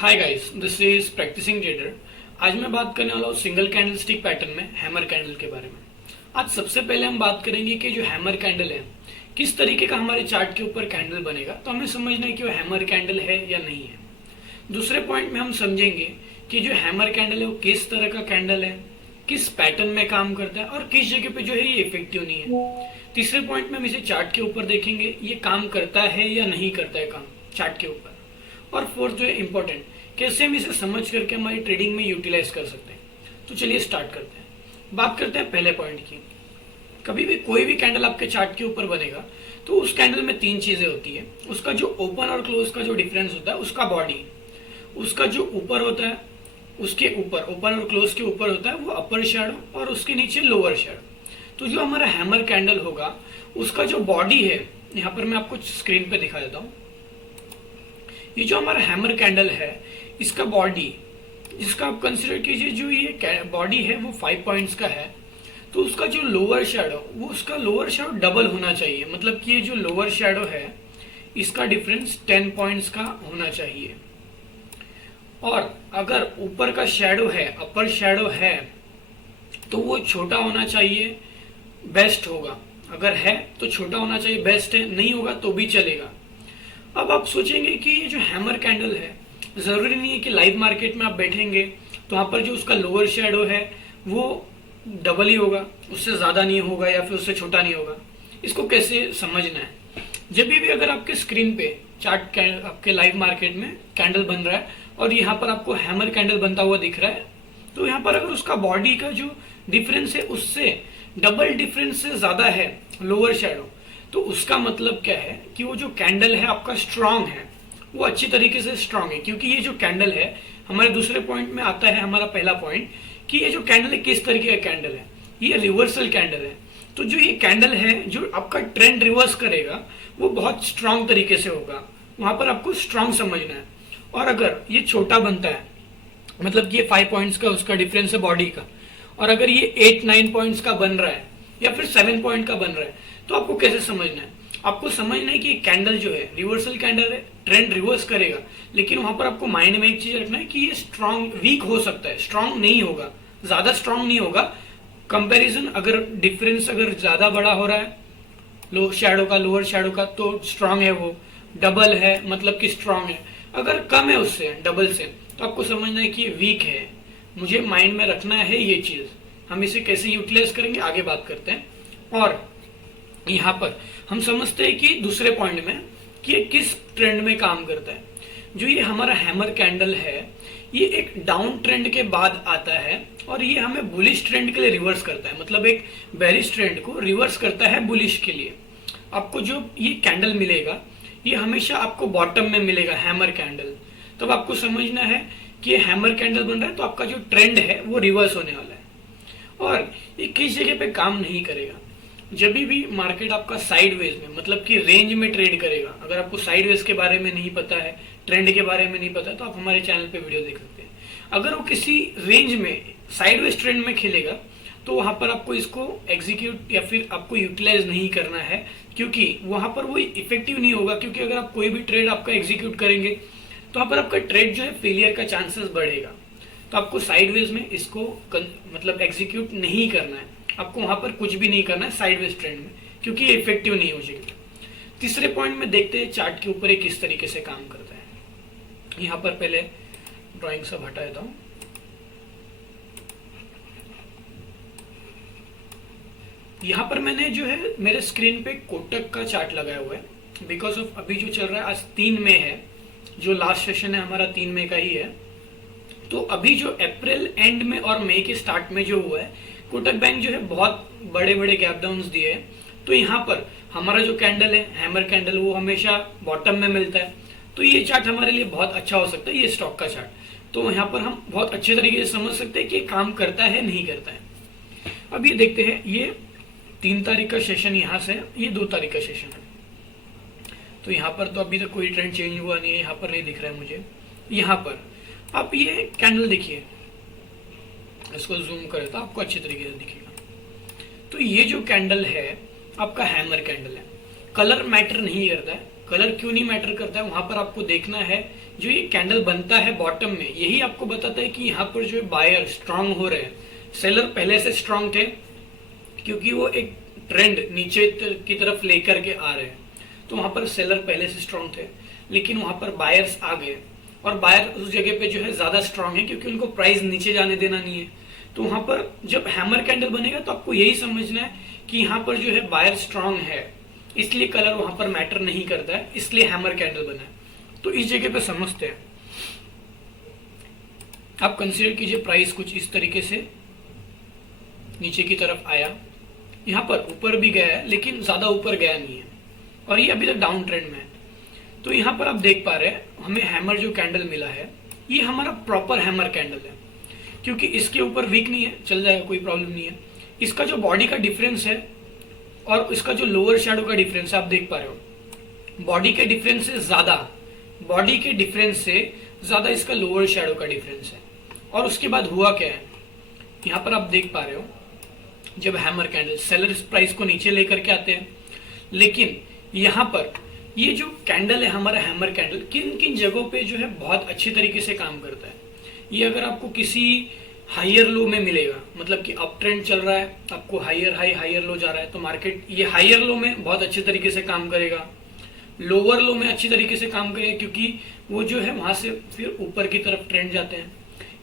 Hi guys, this is practising trader. आज मैं बात करने वाला हूँ सिंगल कैंडल स्टिक पैटर्न में हैमर कैंडल के बारे में। आज सबसे पहले हम बात करेंगे कि जो हैमर कैंडल है किस तरीके का हमारे चार्ट के ऊपर कैंडल बनेगा, तो हमें समझना है कि वो हैमर कैंडल है या नहीं है। दूसरे पॉइंट में हम समझेंगे कि जो हैमर कैंडल है वो किस तरह का कैंडल है, किस पैटर्न में काम करता है और किस जगह पे जो है ये इफेक्टिव नहीं है। तीसरे पॉइंट में हम इसे चार्ट के ऊपर देखेंगे, ये काम करता है या नहीं करता है काम चार्ट के ऊपर। और फोर्थ जो है इम्पोर्टेंट, कैसे हम इसे समझ करके हमारी ट्रेडिंग में यूटिलाइज कर सकते हैं। तो चलिए स्टार्ट करते हैं। बात करते हैं पहले पॉइंट की। कभी भी कोई भी कैंडल आपके चार्ट के ऊपर बनेगा तो उस कैंडल में तीन चीजें होती है। उसका जो ओपन और क्लोज का जो डिफरेंस होता है, उसका बॉडी, उसका जो ऊपर होता है उसके ऊपर, ओपन और क्लोज के ऊपर होता है वो अपर शैडो, और उसके नीचे लोअर शैडो। तो जो हमारा हैमर कैंडल होगा उसका जो बॉडी है, यहाँ पर मैं आपको स्क्रीन पे दिखा देता हूँ। ये जो हमारा हैमर कैंडल है इसका बॉडी, जिसका आप कंसिडर कीजिए जो ये बॉडी है वो 5 पॉइंट्स का है, तो उसका जो लोअर शैडो, वो उसका लोअर शैडो डबल होना चाहिए। मतलब कि ये जो लोअर शैडो है इसका डिफरेंस 10 पॉइंट्स का होना चाहिए। और अगर ऊपर का शैडो है, अपर शैडो है, तो वो छोटा होना चाहिए, बेस्ट होगा। अगर है तो छोटा होना चाहिए, बेस्ट है, नहीं होगा तो भी चलेगा। अब आप सोचेंगे कि ये जो हैमर कैंडल है, जरूरी नहीं है कि लाइव मार्केट में आप बैठेंगे तो वहां पर जो उसका लोअर शैडो है वो डबल ही होगा, उससे ज्यादा नहीं होगा या फिर उससे छोटा नहीं होगा। इसको कैसे समझना है? जब भी अगर आपके स्क्रीन पे चार्ट आपके लाइव मार्केट में कैंडल बन रहा है और यहाँ पर आपको हैमर कैंडल बनता हुआ दिख रहा है, तो यहाँ पर अगर उसका बॉडी का जो डिफरेंस है उससे डबल डिफरेंस से ज्यादा है लोअर शैडो, तो उसका मतलब क्या है कि वो जो कैंडल है आपका स्ट्रांग है, वो अच्छी तरीके से स्ट्रांग है। क्योंकि ये जो कैंडल है, हमारे दूसरे पॉइंट में आता है हमारा पहला पॉइंट कि ये जो कैंडल है किस तरीके का कैंडल है, ये रिवर्सल कैंडल है। तो जो ये कैंडल है जो आपका ट्रेंड रिवर्स करेगा वो बहुत स्ट्रांग तरीके से होगा, वहां पर आपको स्ट्रांग समझना है। और अगर ये छोटा बनता है, मतलब कि ये 5 पॉइंट्स का उसका डिफरेंस है बॉडी का, और अगर ये 8-9 पॉइंट्स का बन रहा है या फिर 7 पॉइंट का बन रहा है, तो आपको कैसे समझना है? आपको समझना है कि कैंडल जो है रिवर्सल कैंडल है, ट्रेंड रिवर्स करेगा, लेकिन वहां पर आपको माइंड में एक चीज रखना है कि ये स्ट्रांग वीक हो सकता है, स्ट्रांग नहीं होगा, ज्यादा स्ट्रांग नहीं होगा। कंपैरिजन अगर डिफरेंस अगर ज्यादा बड़ा हो रहा है लो शैडो का, लोअर शैडो का, तो स्ट्रांग है वो, डबल है मतलब कि स्ट्रांग है। अगर कम है उससे, डबल से, तो आपको समझना है कि ये वीक है। मुझे माइंड में रखना है ये चीज। हम इसे कैसे यूटिलाइज करेंगे आगे बात करते हैं। और यहाँ पर हम समझते हैं कि दूसरे पॉइंट में कि ये किस ट्रेंड में काम करता है। जो ये हमारा हैमर कैंडल है ये एक डाउन ट्रेंड के बाद आता है और ये हमें बुलिश ट्रेंड के लिए रिवर्स करता है। मतलब एक बेरिश ट्रेंड को रिवर्स करता है बुलिश के लिए। आपको जो ये कैंडल मिलेगा ये हमेशा आपको बॉटम में मिलेगा, हैमर कैंडल। तब आपको समझना है कि ये हैमर कैंडल बन रहा है तो आपका जो ट्रेंड है वो रिवर्स होने वाला है। और ये किस जगह पे काम नहीं करेगा? जब भी मार्केट आपका साइडवेज में, मतलब कि रेंज में ट्रेड करेगा। अगर आपको साइडवेज के बारे में नहीं पता है, ट्रेंड के बारे में नहीं पता, तो आप हमारे चैनल पे वीडियो देख सकते हैं। अगर वो किसी रेंज में साइडवेज ट्रेंड में खेलेगा तो वहां पर आपको इसको एग्जीक्यूट या फिर आपको यूटिलाइज नहीं करना है, क्योंकि वहां पर वो इफेक्टिव नहीं होगा। क्योंकि अगर आप कोई भी ट्रेड आपका एग्जीक्यूट करेंगे तो वहां पर आपका ट्रेड जो है फेलियर का चांसेस बढ़ेगा। तो आपको साइडवेज में इसको मतलब एग्जीक्यूट नहीं करना है, आपको वहां पर कुछ भी नहीं करना है साइडवेज ट्रेंड में, क्योंकि ये इफेक्टिव नहीं हो जाएगा। तीसरे पॉइंट में देखते हैं चार्ट के ऊपर ये किस तरीके से काम करता है। यहाँ पर पहले ड्राइंग सब हटा देता हूँ। यहाँ पर मैंने जो है मेरे स्क्रीन पे कोटक का चार्ट लगाया हुआ है, बिकॉज ऑफ अभी जो चल रहा है आज 3 मई है, जो लास्ट सेशन है हमारा 3 मई का ही है। तो अभी जो अप्रैल एंड में और मई के स्टार्ट में जो हुआ है, कोटक बैंक जो है बहुत बड़े बड़े गैप डाउन्स दिए हैं। तो यहाँ पर हमारा जो कैंडल है हैमर कैंडल, वो हमेशा बॉटम में मिलता है। तो ये चार्ट हमारे लिए बहुत अच्छा हो सकता है, ये स्टॉक का चार्ट। तो यहाँ पर हम बहुत अच्छे तरीके से समझ सकते हैं कि काम करता है नहीं करता है। अब ये देखते हैं, ये 3 तारीख का सेशन यहाँ से, ये 2 तारीख का सेशन है। तो यहाँ पर तो अभी तक कोई ट्रेंड चेंज हुआ नहीं है, यहाँ पर नहीं दिख रहा है मुझे। यहाँ पर आप ये कैंडल देखिए, इसको जूम करें तो आपको अच्छे तरीके से दिखेगा। तो ये जो कैंडल है आपका हैमर कैंडल है। कलर मैटर नहीं करता है, कलर क्यों नहीं मैटर करता है, वहां पर आपको देखना है जो ये कैंडल बनता है बॉटम में, यही आपको बताता है कि यहाँ पर जो बायर स्ट्रांग हो रहे हैं। सेलर पहले से स्ट्रांग थे क्योंकि वो एक ट्रेंड नीचे की तरफ लेकर के आ रहे हैं, तो वहां पर सेलर पहले से स्ट्रांग थे, लेकिन वहां पर बायर्स आ गए और बायर उस जगह पे जो है ज्यादा स्ट्रांग है क्योंकि उनको प्राइस नीचे जाने देना नहीं है। तो वहां पर जब हैमर कैंडल बनेगा तो आपको यही समझना है कि यहाँ पर जो है बायर स्ट्रांग है, इसलिए कलर वहां पर मैटर नहीं करता है, इसलिए हैमर कैंडल बना है। तो इस जगह पे समझते हैं, आप कंसीडर कीजिए प्राइस कुछ इस तरीके से नीचे की तरफ आया, यहाँ पर ऊपर भी गया है लेकिन ज्यादा ऊपर गया नहीं है और ये अभी तक डाउन ट्रेंड में है। तो यहाँ पर आप देख पा रहे हैं हमें हैमर जो कैंडल मिला है ये हमारा प्रॉपर हैमर कैंडल है, क्योंकि इसके ऊपर वीक नहीं है, चल जाएगा, कोई प्रॉब्लम नहीं है। इसका जो बॉडी का डिफरेंस है और इसका जो लोअर शैडो का डिफरेंस है आप देख पा रहे हो, बॉडी के डिफरेंस से ज्यादा, बॉडी के डिफरेंस से ज्यादा इसका लोअर शैडो का डिफरेंस है। और उसके बाद हुआ क्या है, यहाँ पर आप देख पा रहे हो जब हैमर कैंडल सेलर प्राइस को नीचे लेकर के आते हैं, लेकिन यहाँ पर ये जो कैंडल है हमारा हैमर कैंडल किन किन जगहों पे जो है बहुत अच्छे तरीके से काम करता है। ये अगर आपको किसी हायर लो में मिलेगा, मतलब कि अप ट्रेंड चल रहा है, आपको हायर हाई हायर लो जा रहा है, तो मार्केट ये हायर लो में बहुत अच्छे तरीके से काम करेगा, लोअर लो में अच्छी तरीके से काम करेगा क्योंकि वो जो है वहां से फिर ऊपर की तरफ ट्रेंड जाते हैं।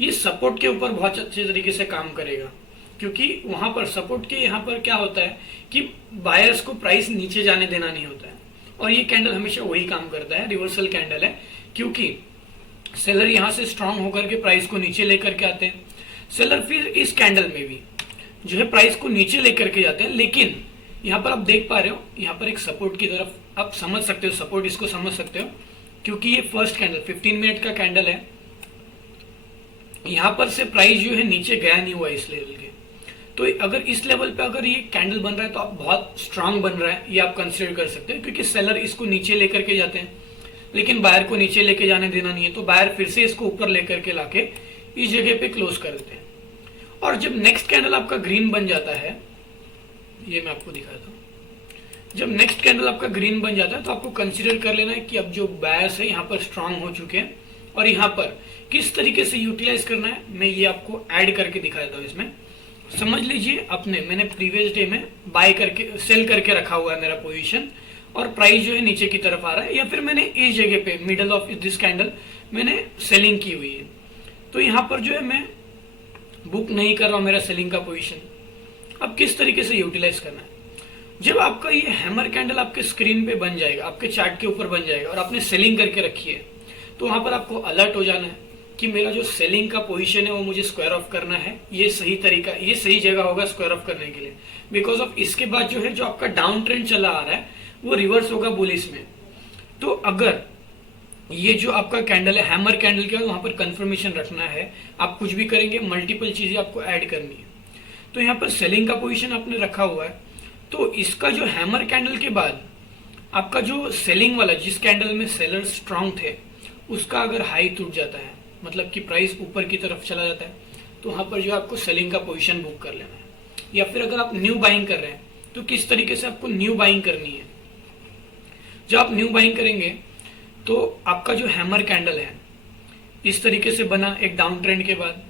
ये सपोर्ट के ऊपर बहुत अच्छे तरीके से काम करेगा क्योंकि वहां पर सपोर्ट के यहाँ पर क्या होता है कि बायर्स को प्राइस नीचे जाने देना नहीं होता है, और ये कैंडल हमेशा वही काम करता है, रिवर्सल कैंडल है, क्योंकि सेलर यहाँ से स्ट्रांग होकर के प्राइस को नीचे लेकर के आते हैं, सेलर फिर इस कैंडल में भी जो है प्राइस को नीचे लेकर के जाते हैं। लेकिन यहाँ पर आप देख पा रहे हो यहाँ पर एक सपोर्ट की तरफ आप समझ सकते हो, सपोर्ट इसको समझ सकते हो क्योंकि ये फर्स्ट कैंडल 15 मिनट का कैंडल है, यहाँ पर से प्राइस जो है नीचे गया नहीं हुआ इस लेवल के। तो अगर इस लेवल पे अगर ये कैंडल बन रहा है तो आप बहुत स्ट्रांग बन रहा है, ये आप कंसीडर कर सकते हैं, क्योंकि सेलर इसको नीचे लेकर के जाते हैं लेकिन बायर को नीचे लेके जाने देना नहीं है, तो बायर फिर से इसको ऊपर लेकर के लाके इस जगह पे क्लोज कर देते हैं। और जब नेक्स्ट कैंडल आपका ग्रीन बन जाता है, ये मैं आपको दिखाता हूँ, जब नेक्स्ट कैंडल आपका ग्रीन बन जाता है तो आपको कंसीडर कर लेना है कि अब जो बायर्स है यहाँ पर स्ट्रांग हो चुके हैं और यहाँ पर किस तरीके से यूटिलाइज करना है मैं ये आपको ऐड करके दिखाता हूँ। इसमें समझ लीजिए मैंने प्रीवियस डे में बाय करके सेल करके रखा हुआ है मेरा पोजीशन और प्राइस जो है नीचे की तरफ आ रहा है, या फिर मैंने इस जगह पे मिडल ऑफ दिस कैंडल मैंने सेलिंग की हुई है, तो यहाँ पर जो है मैं बुक नहीं कर रहा हूँ मेरा सेलिंग का पोजीशन। अब किस तरीके से यूटिलाइज करना है, जब आपका ये हैमर कैंडल आपके स्क्रीन पे बन जाएगा, आपके चार्ट के ऊपर बन जाएगा और आपने सेलिंग करके रखी है, तो वहां पर आपको अलर्ट हो जाना है कि मेरा जो सेलिंग का पोजीशन है वो मुझे स्क्वायर ऑफ करना है, ये सही तरीका, ये सही जगह होगा स्क्वायर ऑफ करने के लिए। बिकॉज ऑफ इसके बाद जो है जो आपका डाउन ट्रेंड चला आ रहा है वो रिवर्स होगा बुलिश में। तो अगर ये जो आपका कैंडल है हैमर कैंडल के बाद वहां पर कंफर्मेशन रखना है, आप कुछ भी करेंगे मल्टीपल चीजें आपको ऐड करनी है। तो यहाँ पर सेलिंग का पोजीशन आपने रखा हुआ है, तो इसका जो हैमर कैंडल के बाद आपका जो सेलिंग वाला जिस कैंडल में सेलर स्ट्रांग थे उसका अगर हाई टूट जाता है, मतलब कि प्राइस ऊपर की तरफ चला जाता है, तो वहां पर जो आपको सेलिंग का पोजीशन बुक कर लेना है। या फिर अगर आप न्यू बाइंग कर रहे हैं तो किस तरीके से आपको न्यू बाइंग करनी है, जब आप न्यू बाइंग करेंगे तो आपका जो हैमर कैंडल है इस तरीके से बना एक डाउन ट्रेंड के बाद,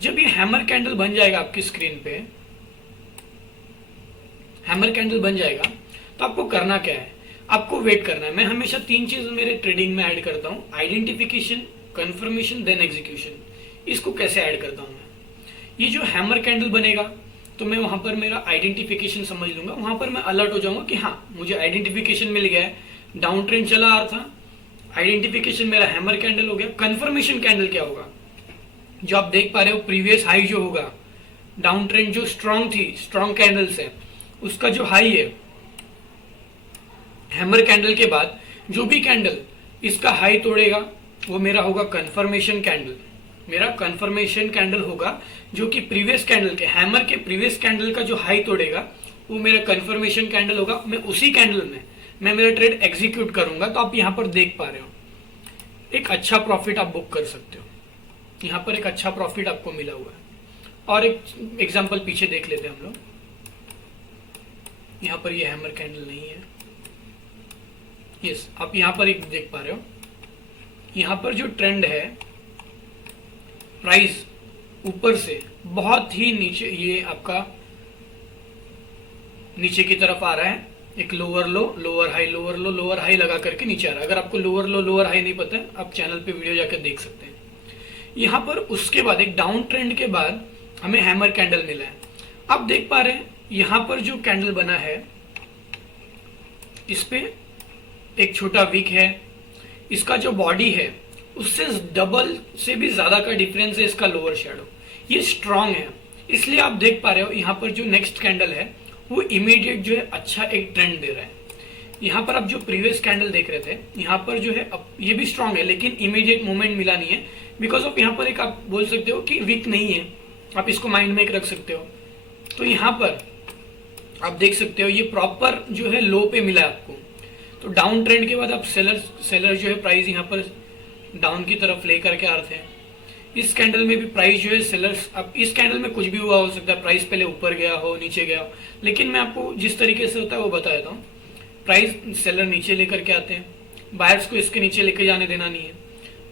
जब ये हैमर कैंडल बन जाएगा आपकी स्क्रीन पे, हैमर कैंडल बन जाएगा तो आपको करना क्या है, आपको वेट करना है। मैं हमेशा 3 चीज मेरे ट्रेडिंग में ऐड करता हूँ, आइडेंटिफिकेशन, कंफर्मेशन, देन एग्जीक्यूशन। इसको कैसे ऐड करता हूँ मैं, ये जो हैमर कैंडल बनेगा तो मैं वहां पर मेरा आइडेंटिफिकेशन समझ लूंगा, वहां पर मैं अलर्ट हो जाऊंगा कि हाँ मुझे आइडेंटिफिकेशन मिल गया है, डाउन ट्रेंड चला आ रहा था, आइडेंटिफिकेशन मेरा हैमर कैंडल हो गया। कंफर्मेशन कैंडल क्या होगा, जो आप देख पा रहे हो प्रीवियस हाई जो होगा, डाउन ट्रेंड जो स्ट्रांग थी, स्ट्रांग कैंडल्स है, उसका जो हाई है हैमर कैंडल के बाद जो भी कैंडल इसका हाई तोड़ेगा वो मेरा होगा कंफर्मेशन कैंडल। मेरा कंफर्मेशन कैंडल होगा जो कि प्रीवियस कैंडल के, हैमर के प्रीवियस कैंडल का जो हाई तोड़ेगा वो मेरा कंफर्मेशन कैंडल होगा। मैं उसी कैंडल में मैं मेरा ट्रेड एग्जीक्यूट करूंगा। तो आप यहाँ पर देख पा रहे हो एक अच्छा प्रॉफिट आप बुक कर सकते हो, यहाँ पर एक अच्छा प्रॉफिट आपको मिला हुआ है। और एक एग्जांपल पीछे देख लेते हैं हम लोग, यहाँ पर ये हैमर कैंडल नहीं है, यस, आप यहाँ पर एक देख पा रहे हो, यहाँ पर जो ट्रेंड है, प्राइस ऊपर से बहुत ही नीचे, ये आपका नीचे की तरफ आ रहा है, एक लोअर लो लोअर हाई, लोअर लो लोअर हाई लगा करके नीचे आ रहा है। अगर आपको लोअर लो लोअर हाई नहीं पता है, आप चैनल पे वीडियो जाकर देख सकते हैं। यहाँ पर उसके बाद एक डाउन ट्रेंड के बाद हमें हैमर कैंडल मिला है। आप देख पा रहे हैं यहाँ पर जो कैंडल बना है, इस पे एक छोटा विक है, इसका जो बॉडी है उससे डबल से भी ज्यादा का डिफरेंस है इसका लोअर शैडो, ये स्ट्रांग है। इसलिए आप देख पा रहे हो यहाँ पर जो नेक्स्ट कैंडल है वो इमीडिएट जो है अच्छा एक ट्रेंड दे रहा है। यहाँ पर आप जो प्रीवियस कैंडल देख रहे थे, यहाँ पर जो है अब ये भी स्ट्रांग है लेकिन इमीडिएट मूवमेंट मिला नहीं है, बिकॉज ऑफ यहाँ पर एक आप बोल सकते हो कि वीक नहीं है, आप इसको माइंड में एक रख सकते हो। तो यहाँ पर आप देख सकते हो ये प्रॉपर जो है लो पे मिला है आपको। तो डाउन ट्रेंड के बाद आप सेलर जो है प्राइस यहाँ पर डाउन की तरफ लेकर के आ रहे हैं। इस कैंडल में भी प्राइस जो है सेलर्स, अब इस कैंडल में कुछ भी हुआ हो सकता है, प्राइस पहले ऊपर गया हो नीचे गया हो, लेकिन मैं आपको जिस तरीके से होता है वो बता देता हूँ। प्राइस सेलर नीचे लेकर के आते हैं, बायर्स को इसके नीचे लेके जाने देना नहीं है,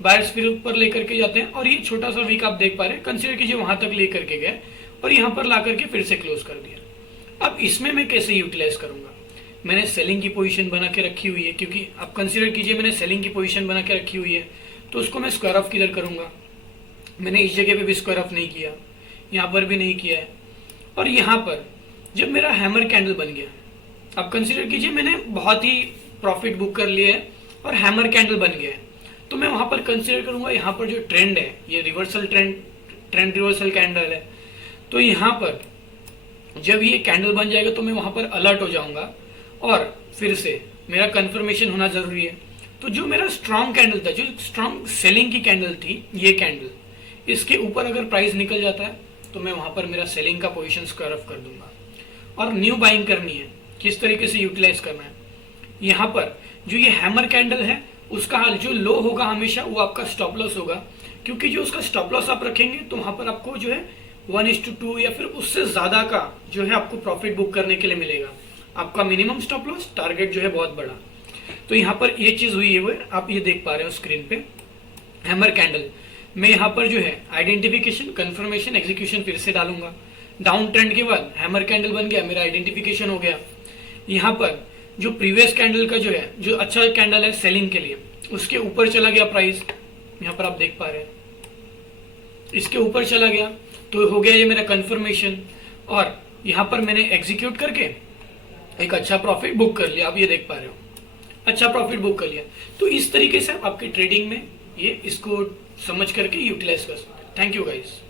बायर्स फिर ऊपर लेकर के जाते हैं, और ये छोटा सा वीक आप देख पा रहे हैं, कंसिडर कीजिए वहां तक लेकर के गए और यहाँ पर ला करके फिर से क्लोज कर दिया। अब इसमें मैं कैसे यूटिलाइज करूंगा, मैंने सेलिंग की पोजीशन बना के रखी हुई है, क्योंकि आप कंसीडर कीजिए मैंने सेलिंग की पोजीशन बना के रखी हुई है, तो उसको मैं स्क्वायर ऑफ किधर करूंगा। मैंने इस जगह पे भी स्क्वायर ऑफ नहीं किया, यहाँ पर भी नहीं किया है, और यहाँ पर जब मेरा हैमर कैंडल बन गया, आप कंसीडर कीजिए मैंने बहुत ही प्रॉफिट बुक कर लिया है और हैमर कैंडल बन गया है, तो मैं वहां पर कंसीडर करूंगा यहाँ पर जो ट्रेंड है, ये रिवर्सल ट्रेंड रिवर्सल कैंडल है, तो यहाँ पर जब ये कैंडल बन जाएगा तो मैं वहां पर अलर्ट हो जाऊंगा और फिर से मेरा कंफर्मेशन होना जरूरी है। तो जो मेरा स्ट्रॉन्ग कैंडल था, जो स्ट्रॉन्ग सेलिंग की कैंडल थी, ये कैंडल, इसके ऊपर अगर प्राइस निकल जाता है तो मैं वहां पर मेरा सेलिंग का पोजीशन स्क्वायर ऑफ कर दूंगा और न्यू बाइंग करनी है। किस तरीके से यूटिलाइज करना है, यहाँ पर जो ये हैमर कैंडल है उसका हाल जो लो होगा हमेशा वो आपका स्टॉप लॉस होगा, क्योंकि जो उसका स्टॉप लॉस आप रखेंगे तो वहां पर आपको जो है 1:2 या फिर उससे ज्यादा का जो है आपको प्रॉफिट बुक करने के लिए मिलेगा। आपका मिनिमम स्टॉप लॉस टारगेट जो है बहुत बड़ा। तो यहाँ पर ये चीज हुई है, वो आप ये देख पा रहे हो स्क्रीन पे, हैमर कैंडल मैं यहाँ पर जो है आइडेंटिफिकेशन, कंफर्मेशन, एग्जीक्यूशन फिर से डालूंगा। डाउन ट्रेंड के बाद हैमर कैंडल बन गया, मेरा आइडेंटिफिकेशन हो गया। यहाँ पर जो प्रीवियस कैंडल का जो है, जो अच्छा कैंडल है सेलिंग के लिए, उसके ऊपर चला गया प्राइस, यहाँ पर आप देख पा रहे हैं इसके ऊपर चला गया, तो हो गया ये मेरा कंफर्मेशन, और यहाँ पर मैंने एग्जीक्यूट करके एक अच्छा प्रॉफिट बुक कर लिया। आप ये देख पा रहे हो, अच्छा प्रॉफिट बुक कर लिया। तो इस तरीके से आप आपकी ट्रेडिंग में ये इसको समझ करके यूटिलाइज कर सकते हैं। Thank you guys.